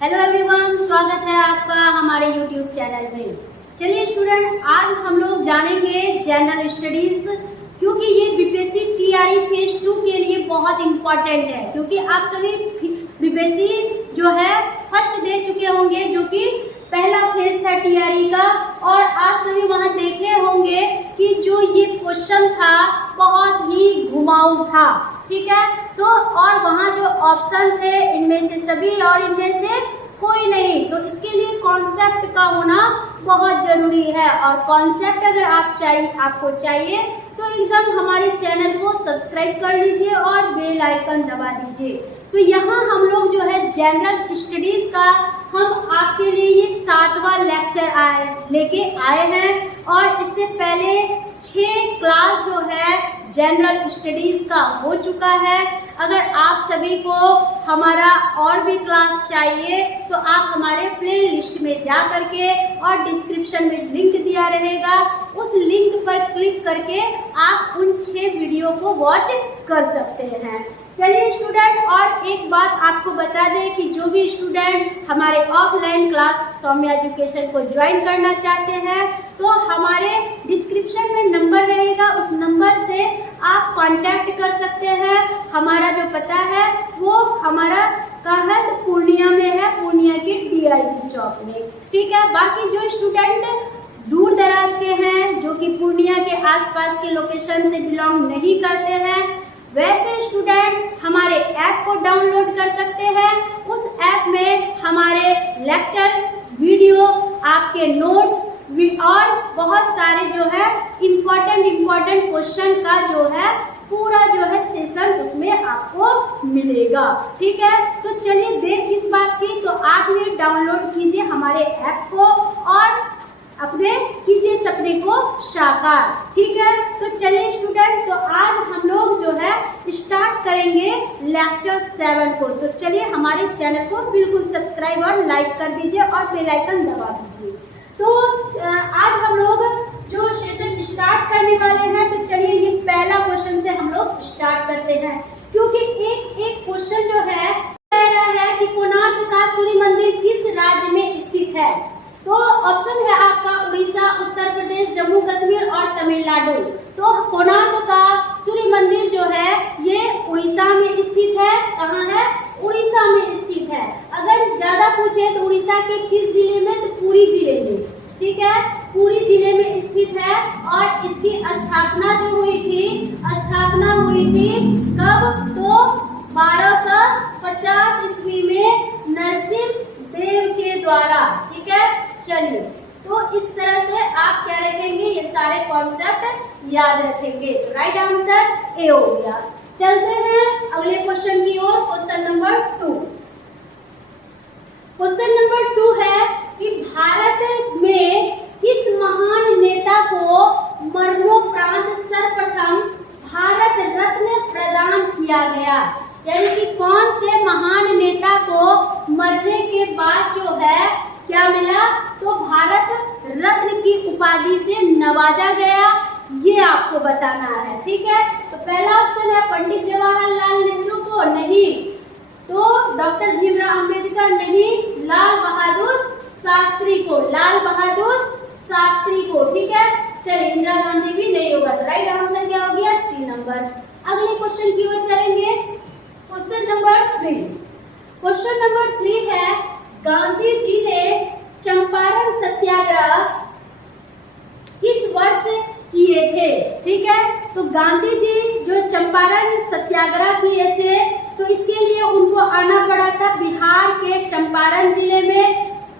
Hello everyone, स्वागत है आपका हमारे यूट्यूब चैनल में। चलिए स्टूडेंट, आज हम लोग जानेंगे जनरल स्टडीज, क्योंकि ये बीपीएससी टीआरई फेज 2 के लिए बहुत इम्पोर्टेंट है। क्योंकि आप सभी बीपीएससी जो है फर्स्ट दे चुके होंगे, जो कि पहला फेज था टीआरई का, और आप सभी वहां देखे होंगे कि जो ये क्वेश्चन था बहुत ही घुमाऊ था, ठीक है। तो और वहाँ जो ऑप्शन थे, इनमें से सभी और इनमें से कोई नहीं, तो इसके लिए कॉन्सेप्ट का होना बहुत जरूरी है। और कॉन्सेप्ट अगर आपको चाहिए तो एकदम हमारे चैनल को सब्सक्राइब कर लीजिए और बेल आइकन दबा दीजिए। तो यहाँ हम लोग जो है जनरल स्टडीज का हम आपके लिए ये 7वां लेक्चर लेके आए हैं, और इससे पहले 6 क्लास जो है जनरल स्टडीज का हो चुका है। अगर आप सभी को हमारा और भी क्लास चाहिए तो आप हमारे प्ले लिस्ट में जा करके, और डिस्क्रिप्शन में लिंक दिया रहेगा, उस लिंक पर क्लिक करके आप उन 6 वीडियो को वॉच कर सकते हैं। चलिए स्टूडेंट, और एक बात आपको बता दें कि जो भी स्टूडेंट हमारे ऑफलाइन क्लास सौम्या एजुकेशन को ज्वाइन करना चाहते हैं तो हमारे डिस्क्रिप्शन में नंबर रहेगा, उस नंबर से आप कांटेक्ट कर सकते हैं। हमारा जो पता है वो हमारा कहाँ है, तो पूर्णिया में है, पूर्णिया के डीआईजी चौक में, ठीक है। बाकी जो स्टूडेंट दूर दराज के हैं, जो कि पूर्णिया के आसपास के लोकेशन से बिलोंग नहीं करते हैं, वैसे स्टूडेंट हमारे ऐप को डाउनलोड कर सकते हैं। उस ऐप में हमारे लेक्चर वीडियो, आपके नोट्स और बहुत सारे जो है इम्पोर्टेंट क्वेश्चन का जो है पूरा जो है सेशन उसमें आपको मिलेगा, ठीक है। तो चलिए देर किस बात की, तो आज ही डाउनलोड कीजिए हमारे ऐप को और अपने कीजिए सपने को साकार, ठीक है। तो चलिए स्टूडेंट, तो आज हम लोग जो है स्टार्ट करेंगे लेक्चर 7 को। तो चलिए हमारे चैनल को बिल्कुल सब्सक्राइब और लाइक कर दीजिए और बेल आइकन दबा दीजिए। तो आज हम लोग जो सेशन स्टार्ट करने वाले हैं, तो चलिए ये पहला क्वेश्चन से हम लोग स्टार्ट करते हैं, क्योंकि एक क्वेश्चन जो है कि कोणार्क का सूर्य मंदिर किस राज्य में स्थित है। तो ऑप्शन है आपका उड़ीसा, उत्तर प्रदेश, जम्मू कश्मीर और तमिलनाडु। तो कोणार्क का सूर्य मंदिर जो है ये उड़ीसा में स्थित है। कहाँ है? उड़ीसा में स्थित है। अगर ज्यादा पूछे तो उड़ीसा के किस जिले में, तो पुरी जिले में, ठीक है, पुरी जिले में स्थित है। और इसकी स्थापना जो हुई थी कब, तो 1250 ईस्वी में नरसिंह देव के द्वारा, ठीक है। चलिए, तो इस तरह से आप क्या रखेंगे, ये सारे कॉन्सेप्ट याद रखेंगे। तो राइट आंसर ए हो गया। चलते हैं अगले क्वेश्चन की ओर, क्वेश्चन नंबर 2। क्वेश्चन नंबर 2 है कि भारत में किस महान नेता को मरणोपरांत सर्वप्रथम भारत रत्न प्रदान किया गया। यानी कि कौन से महान नेता को मरने के बाद जो है क्या मिला, तो भारत रत्न की उपाधि से नवाजा गया, ये आपको बताना है, ठीक है। तो पहला ऑप्शन है पंडित जवाहरलाल नेहरू को, नहीं। तो डॉक्टर भीमराव अंबेडकर, नहीं। लाल बहादुर शास्त्री को, ठीक है। चलिए, इंदिरा गांधी भी नहीं होगा। तो राइट आंसर क्या हो गया, सी नंबर। अगले क्वेश्चन की ओर चलेंगे, क्वेश्चन नंबर 3। क्वेश्चन नंबर 3 है, गांधी जी ने चंपारण सत्याग्रह किस वर्ष किए थे, ठीक है। तो गांधी जी जो चंपारण सत्याग्रह किए थे, तो इसके लिए उनको आना पड़ा था बिहार के चंपारण जिले में।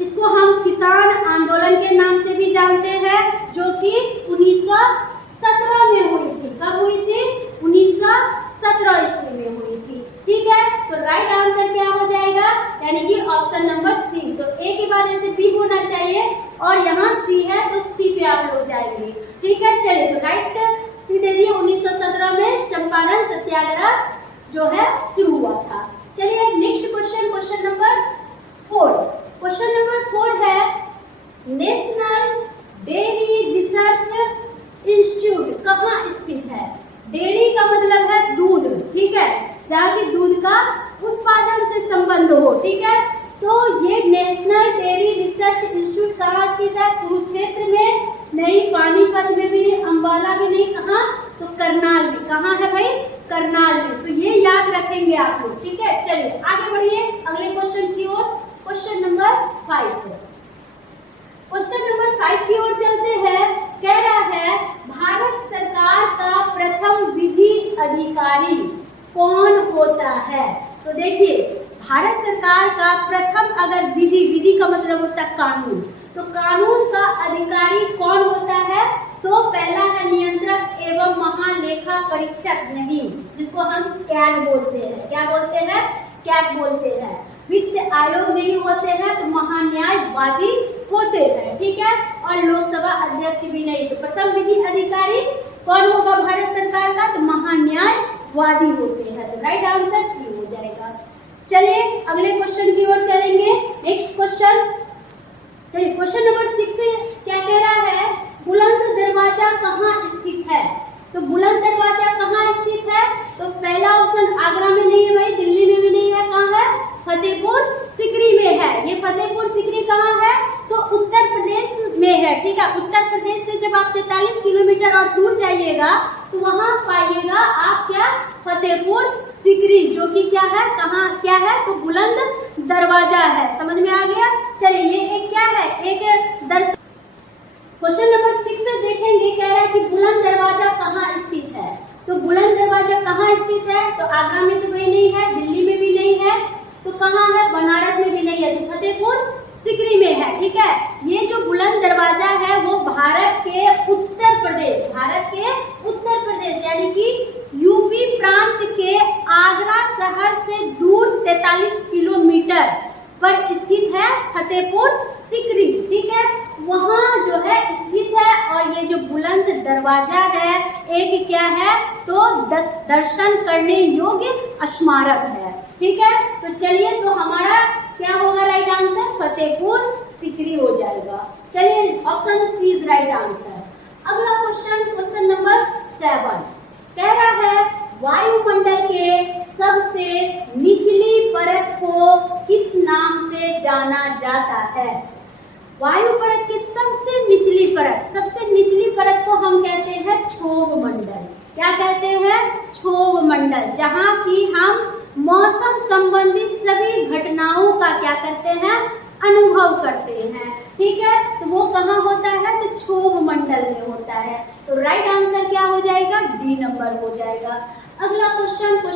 इसको हम किसान आंदोलन के नाम से भी जानते हैं, जो कि 1917 में हुई थी। कब हुई थी? 1917 ईस्वी में हुई थी, ठीक है। तो राइट आंसर क्या हो जाएगा, यानी कि ऑप्शन नंबर सी। तो ए के बाद ऐसे बी होना चाहिए, और यहाँ सी है तो सी पे आप लोग जाएंगे, ठीक है। चलिए, तो राइट सी दे दिए। 1917 में चंपारण सत्याग्रह जो है शुरू हुआ था। चलिए next question, question number 4। Question number 4 है, नेशनल डेयरी रिसर्च इंस्टीट्यूट कहाँ स्थित है। डेयरी का मतलब है दूध, ठीक है, जहाँ की दूध का उत्पादन से संबंध हो, ठीक है। तो ये नेशनल डेयरी रिसर्च इंस्टीट्यूट कहाँ स्थित है? कुरुक्षेत्र में नहीं, पानीपत में भी नहीं, अंबाला में नहीं, कहाँ? तो करनाल में। कहाँ है भाई? करनाल में। तो ये याद रखेंगे आप लोग, ठीक है। चलिए आगे बढ़िए अगले क्वेश्चन की ओर। Question number 5। क्वेश्चन नंबर 5 की ओर चलते हैं। कह रहा है भारत सरकार का प्रथम विधि अधिकारी कौन होता है? तो देखिए भारत सरकार का प्रथम अगर विधि का मतलब होता है कानून, तो कानून का अधिकारी कौन होता है? तो पहला है नियंत्रक एवं महालेखा परीक्षक, नहीं, जिसको हम कैग बोलते हैं। क्या बोलते हैं? कैग बोलते हैं। वित्त आयोग नहीं होते हैं तो महान्यायवादी होते हैं, ठीक है। और लोकसभा अध्यक्ष भी नहीं। तो प्रथम विधि अधिकारी कौन होगा भारत सरकार का? तो महान्यायवादी होते हैं। तो राइट आंसर सी हो जाएगा। चलिए अगले क्वेश्चन की ओर चलेंगे। नेक्स्ट क्वेश्चन, चलिए क्वेश्चन नंबर 6 क्या कह रहा है? बुलंद दरवाजा कहाँ स्थित है? तो बुलंद दरवाजा कहाँ स्थित है? तो पहला ऑप्शन आगरा में नहीं है भाई, दिल्ली में भी नहीं है, कहाँ है? फतेहपुर सीकरी में है। ये फतेहपुर सीकरी कहाँ है? तो उत्तर प्रदेश में है, ठीक है। उत्तर प्रदेश से जब आप 43 किलोमीटर और दूर जाइएगा तो वहां पाइएगा आप क्या? फतेहपुर सीकरी, जो कि क्या है? कहाँ क्या है? तो बुलंद दरवाजा है। समझ में आ गया? चलिए ये एक क्या है? एक दर्शन। क्वेश्चन नंबर 6 देखेंगे, कह रहा है कि बुलंद दरवाजा कहाँ स्थित है? तो बुलंद दरवाजा कहाँ स्थित है? तो आगरा में तो वही नहीं है, दिल्ली में भी नहीं है, तो कहाँ है? बनारस में भी नहीं है, तो फतेहपुर सीकरी में है, ठीक है। ये जो बुलंद दरवाजा है वो भारत के उत्तर प्रदेश यानी कि यूपी प्रांत के आगरा शहर से दूर 43 किलोमीटर पर स्थित है फतेहपुर सीकरी, ठीक है। वहाँ जो है स्थित है। और ये जो बुलंद दरवाजा है एक क्या है? तो दर्शन करने योग्य स्मारक है, ठीक है। तो चलिए तो हमारा क्या होगा राइट आंसर? फतेहपुर सीकरी हो जाएगा। चलिए option C is right answer. अगला क्वेश्चन, क्वेश्चन नंबर 7 कह रहा है वायुमंडल के सबसे निचली परत को किस नाम से जाना जाता है? वायु परत की सबसे निचली परत को हम कहते हैं क्षोभ मंडल। क्या कहते हैं? क्षोभ मंडल, जहाँ की हम मौसम संबंधी सभी घटनाओं का क्या करते हैं? अनुभव करते हैं, ठीक है। तो वो कहाँ होता है? तो क्षोभ मंडल में होता है। तो राइट आंसर क्या हो जाएगा? डी नंबर हो जाएगा। अगला क्वेश्चन नंबर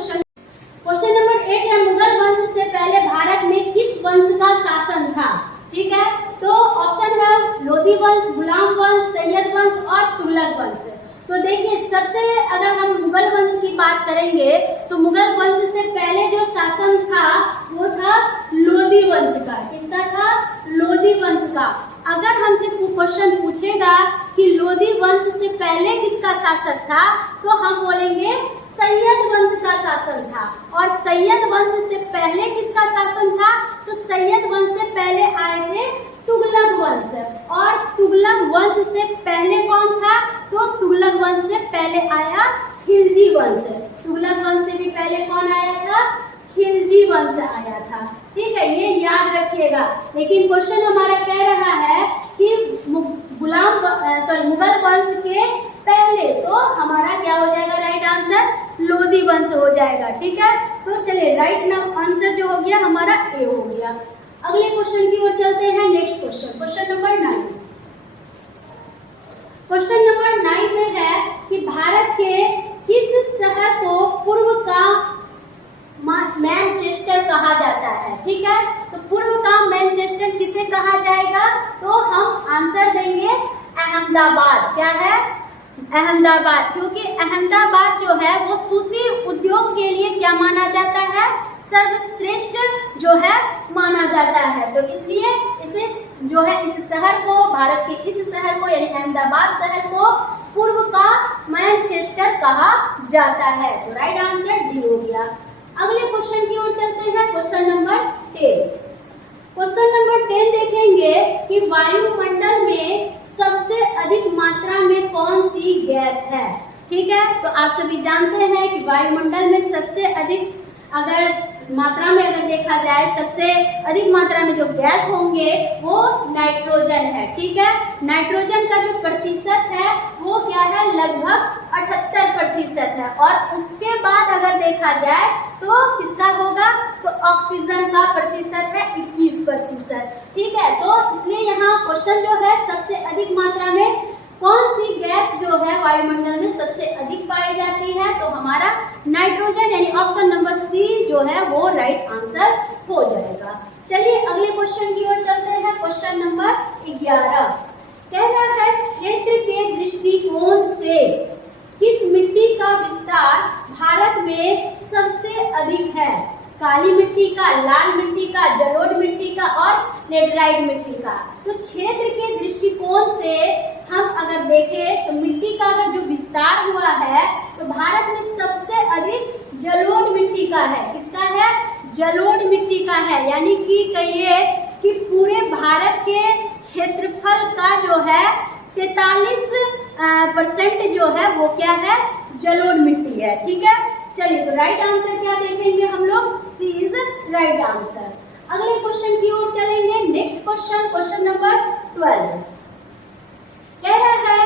8 है मुगल वंश से पहले भारत में किस वंश का शासन था? ठीक है। तो ऑप्शन है लोधी वंश, गुलाम वंश, सैयद वंश और तुगलक वंश। तो देखिए सबसे अगर हम मुगल वंश की बात करेंगे तो मुगल वंश से पहले जो शासन था वो था लोधी वंश का। किसका था? लोधी वंश का। अगर हमसे क्वेश्चन पूछेगा कि लोधी वंश से पहले किसका शासन था तो हम बोलेंगे सैयद वंश का शासन था। और सैयद वंश से पहले किसका शासन था? तो सैयद वंश से पहले आए थे तुगलक वंश। और तुगलक वंश से पहले कौन था? तो तुगलक वंश से पहले आया खिलजी वंश। तुगलक वंश से भी पहले कौन आया था? खिलजी वंश आया था, ठीक है। ये याद रखिएगा। लेकिन क्वेश्चन हमारा कह रहा है कि मुगल वंश के पहले, तो हमारा क्या हो जाएगा राइट आंसर? लोधी वंश हो जाएगा, ठीक है। तो चलिए राइट आंसर जो हो गया हमारा ए हो गया। अगले क्वेश्चन की ओर चलते हैं। Next question number 9। Question number 9 में है कि भारत के किस शहर को पूर्व का मैनचेस्टर कहा जाता है? ठीक है। तो पूर्व का मैनचेस्टर किसे कहा जाएगा? तो हम आंसर देंगे अहमदाबाद। क्या है? अहमदाबाद। क्योंकि अहमदाबाद जो है वो सूती उद्योग के लिए क्या माना जाता है? सर्वश्रेष्ठ जो है माना जाता है। तो इसलिए इसे जो है इस शहर को, भारत के इस शहर को यानी अहमदाबाद शहर को पूर्व का मैनचेस्टर कहा जाता है। तो राइट आंसर डी हो गया। अगले क्वेश्चन की ओर चलते हैं। Question number 10। क्वेश्चन नंबर 10 देखेंगे कि वायुमंडल में सबसे अधिक मात्रा में कौन सी गैस है? ठीक है। तो आप सभी जानते हैं कि वायुमंडल में सबसे अधिक अगर मात्रा में अगर देखा जाए सबसे अधिक मात्रा में जो गैस होंगे वो नाइट्रोजन है। ठीक है, नाइट्रोजन का जो प्रतिशत है वो क्या है, लगभग 78% है। और उसके बाद अगर देखा जाए तो किसका होगा, तो ऑक्सीजन का प्रतिशत है 21%। ठीक है, तो इसलिए यहाँ क्वेश्चन जो है सबसे अधिक मात्रा में कौन सी गैस जो है वायुमंडल में सबसे अधिक पाई जाती है, तो हमारा नाइट्रोजन यानी ऑप्शन नंबर सी जो है वो राइट आंसर हो जाएगा। चलिए अगले क्वेश्चन की ओर चलते हैं। क्वेश्चन नंबर 11 कह रहा है क्षेत्र के दृष्टिकोण से किस मिट्टी का विस्तार भारत में सबसे अधिक है, काली मिट्टी का, लाल मिट्टी का, जलोढ़ मिट्टी का और लेटराइट मिट्टी का। तो क्षेत्र के दृष्टिकोण से हम अगर देखें तो मिट्टी का अगर जो विस्तार हुआ है तो भारत में सबसे अधिक जलोढ़ मिट्टी का है। किसका है, जलोढ़ मिट्टी का है। यानी कि कहिए कि पूरे भारत के क्षेत्रफल का जो है 43% जो है वो क्या है, जलोढ़ मिट्टी है। ठीक है, चलिए तो राइट आंसर क्या देखेंगे हम लोग, सी इज राइट आंसर। अगले क्वेश्चन की ओर चलेंगे। नेक्स्ट क्वेश्चन, क्वेश्चन नंबर 12 कह रहा है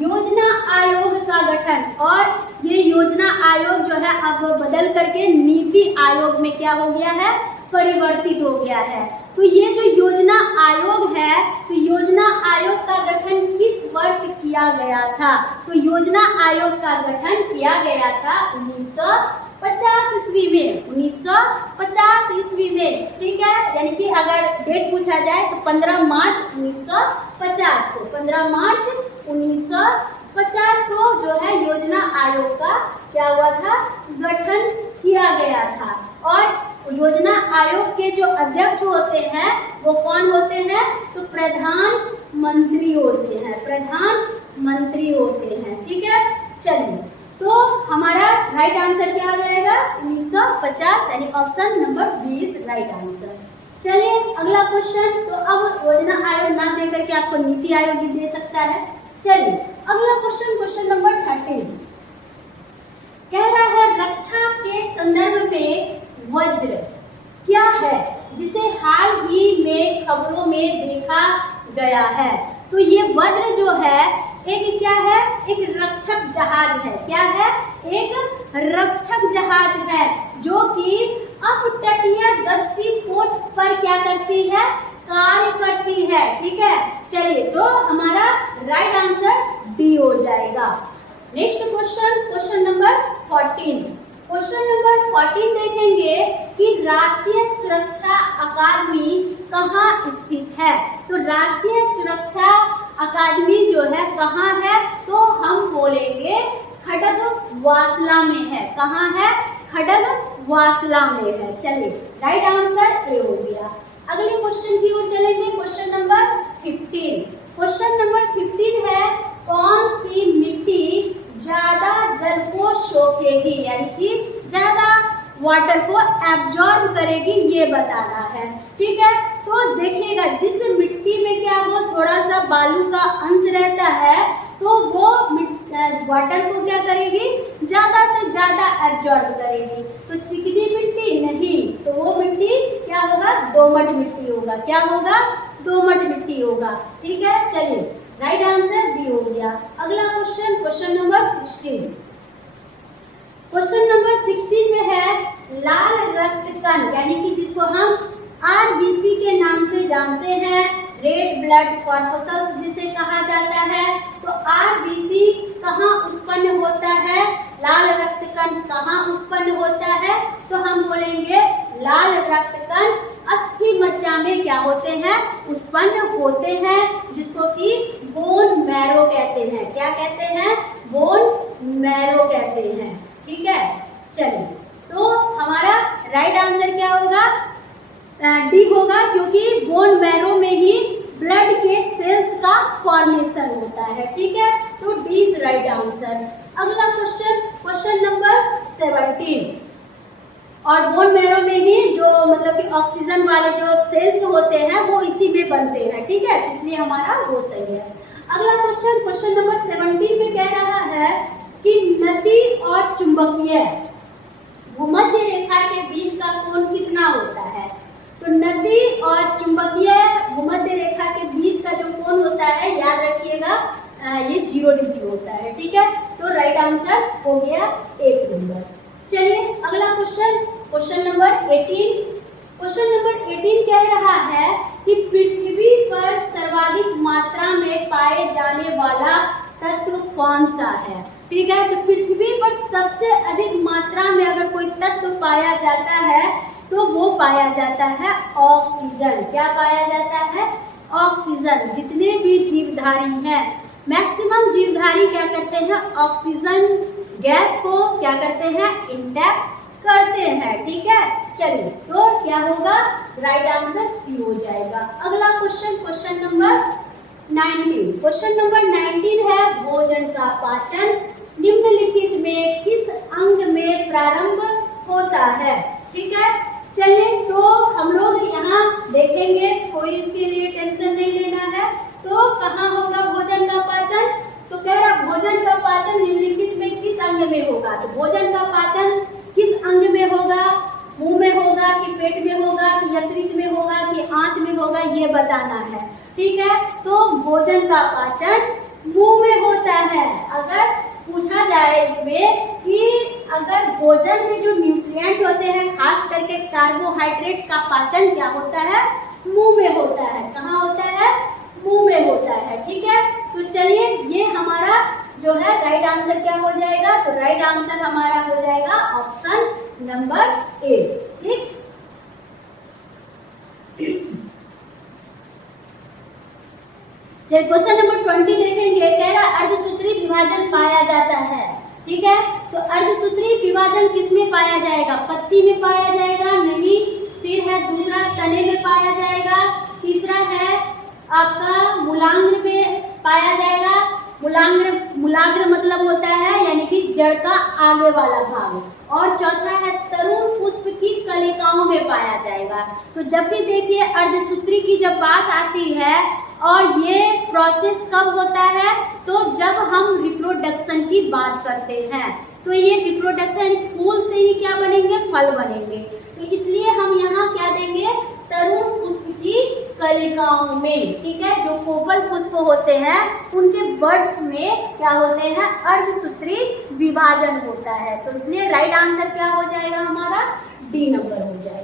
योजना आयोग का गठन, और ये योजना आयोग जो है अब बदल करके नीति आयोग में क्या हो गया है, परिवर्तित हो गया है। तो ये जो योजना आयोग है, तो योजना आयोग का गठन किस वर्ष किया गया था, तो योजना आयोग का गठन किया गया था 1950 ईस्वी में, 1950 ईस्वी में। ठीक है, यानी कि अगर डेट पूछा जाए तो 15 मार्च 1950 को, 15 मार्च 1950 को जो है योजना आयोग का क्या हुआ था, गठन किया गया था। और योजना आयोग के जो अध्यक्ष होते हैं वो कौन होते हैं, तो प्रधानमंत्री होते हैं, प्रधानमंत्री होते हैं। ठीक है, चलिए तो हमारा राइट आंसर क्या आ जाएगा, 1950 यानी ऑप्शन नंबर 20 राइट आंसर। चलिए अगला क्वेश्चन, तो अब योजना आयोग ना दे करके आपको नीति आयोग भी दे सकता है। चलिए अगला क्वेश्चन, क्वेश्चन नंबर 13 कह रहा है रक्षा के संदर्भ में वज्र क्या है जिसे हाल ही में खबरों में देखा गया है। तो ये वज्र जो है एक क्या है, एक रक्षक जहाज है। क्या है, एक रक्षक जहाज है जो कि अपतटीय गश्ती पोत पर क्या करती है, कार्य करती है। ठीक है, चलिए तो हमारा राइट आंसर डी हो जाएगा। Next question, question number 14। Question number 14 देखेंगे कि राष्ट्रीय सुरक्षा अकादमी कहाँ स्थित है। तो राष्ट्रीय सुरक्षा अकादमी जो है कहाँ है, तो हम बोलेंगे खड़गवासला में है। कहाँ है, खड़गवासला में है। चलिए राइट आंसर ए हो गया। अगले क्वेश्चन की ओर चलेंगे, क्वेश्चन नंबर 15। क्वेश्चन नंबर 15 है कौन सी मिट्टी ज्यादा जल को सोखेगी, यानी कि ज्यादा वाटर को एब्जॉर्ब करेगी, ये बताना है। ठीक है, तो देखिएगा जिस मिट्टी में क्या हो थोड़ा सा बालू का अंश रहता है तो वो वाटर को क्या करेगी, ज्यादा से ज्यादा एब्जॉर्ब करेगी। तो चिकनी मिट्टी नहीं, तो वो मिट्टी क्या होगा, दोमट मिट्टी होगा। क्या होगा, दोमट मिट्टी होगा। ठीक है, चलिए राइट आंसर बी हो गया। अगला question, question number 16। Question number 16 में है लाल रक्त कण, यानी कि जिसको हम आरबीसी के नाम से जानते हैं, रेड ब्लड कॉर्पस्कल्स जिसे कहा जाता है। तो आरबीसी कहाँ उत्पन्न होता है, लाल रक्त कण कहाँ उत्पन्न होता है, तो हम बोलेंगे लाल रक्त कण अस्थि मज्जा में क्या होते हैं, उत्पन्न होते हैं, जिसको कि बोन मैरो कहते हैं। क्या कहते हैं, बोन मैरो कहते हैं। ठीक है, चलिए तो हमारा राइट आंसर क्या होगा, डी होगा, क्योंकि बोन मैरो में ही ब्लड के सेल्स का फॉर्मेशन होता है। ठीक है, तो डी इज राइट आंसर। अगला क्वेश्चन, क्वेश्चन नंबर 17। और बोन मैरो में ही जो मतलब कि ऑक्सीजन वाले जो सेल्स होते हैं वो इसी में बनते हैं। ठीक है, इसलिए हमारा वो सही है। अगला क्वेश्चन, क्वेश्चन नंबर 17 में कह रहा है कि नदी और चुंबकीय भूमध्य रेखा के बीच का कोण कितना होता है? तो नदी और चुंबकीय भूमध्य रेखा के बीच का जो कोण होता है, याद रखिएगा, ये 0 डिग्री होता है। ठीक है, तो राइट आंसर हो गया 1 नंबर। चलिए अगला question, question number 18। Question number 18 कह रहा है कि पृथ्वी पर सर्वाधिक मात्रा में पाए जाने वाला तत्व कौन सा है? ठीक है, तो पृथ्वी पर सबसे अधिक मात्रा में अगर कोई तत्व पाया जाता है तो वो पाया जाता है ऑक्सीजन। क्या पाया जाता है? ऑक्सीजन। जितने भी जीवधारी हैं, मैक्सिमम जीवधारी क्या करते हैं? ऑक्सीजन गैस को क्या करते हैं? इंटैक्ट करते हैं। ठीक है, चलिए तो क्या होगा? राइट आंसर सी हो जाएगा। अगला question, question number 19। Question number 19 है भोजन का पाचन निम्नलिखित में किस अंग में प्रारंभ होता है? ठीक है, चलिए तो हम लोग यहाँ देखेंगे, कोई इसके लिए टेंशन नहीं लेना है। तो कहाँ होगा भोजन का पाचन? तो कह रहा भोजन का पाचन निम्नलिखित में किस अंग में होगा? तो भोजन का पाचन किस अंग में होगा? मुंह में होगा कि पेट में होगा कि यकृत में होगा कि आंत में होगा, ये बताना है। ठीक है, तो भोजन का पाचन मुंह में होता है। अगर पूछा जाए इसमें कि अगर भोजन में जो न्यूट्रिएंट होते हैं, खास करके कार्बोहाइड्रेट का पाचन क्या होता है? मुंह में होता है। कहाँ होता है? मुंह में होता है। ठीक है, तो चलिए ये हमारा जो है राइट आंसर क्या हो जाएगा? तो राइट आंसर हमारा हो जाएगा ऑप्शन नंबर ए। ठीक, क्वेश्चन नंबर 20 देखेंगे। कह रहा अर्धसूत्री विभाजन पाया जाता है। ठीक है, तो अर्धसूत्री विभाजन किसमें पाया जाएगा? पत्ती में पाया जाएगा? नहीं। फिर है दूसरा तने में पाया जाएगा। तीसरा है आपका मूलांग्र में पाया जाएगा। मूलाग्र मतलब होता है यानी कि जड़ का आगे वाला भाग। और चौथा है तरुण पुष्प की कलिकाओं में पाया जाएगा। तो जब भी देखिए अर्धसूत्री की जब बात आती है, और ये प्रोसेस कब होता है? तो जब हम रिप्रोडक्शन की बात करते हैं, तो ये रिप्रोडक्शन फूल से ही क्या बनेंगे? फल बनेंगे। तो इसलिए हम यहाँ क्या देंगे? तरुण पुष्प की कलिकाओं में। ठीक है, जो कोपल पुष्प होते हैं उनके बड्स में क्या होते हैं? अर्धसूत्री विभाजन होता है। तो इसलिए राइट आंसर क्या हो जाएगा हमारा? डी नंबर हो जाएगा।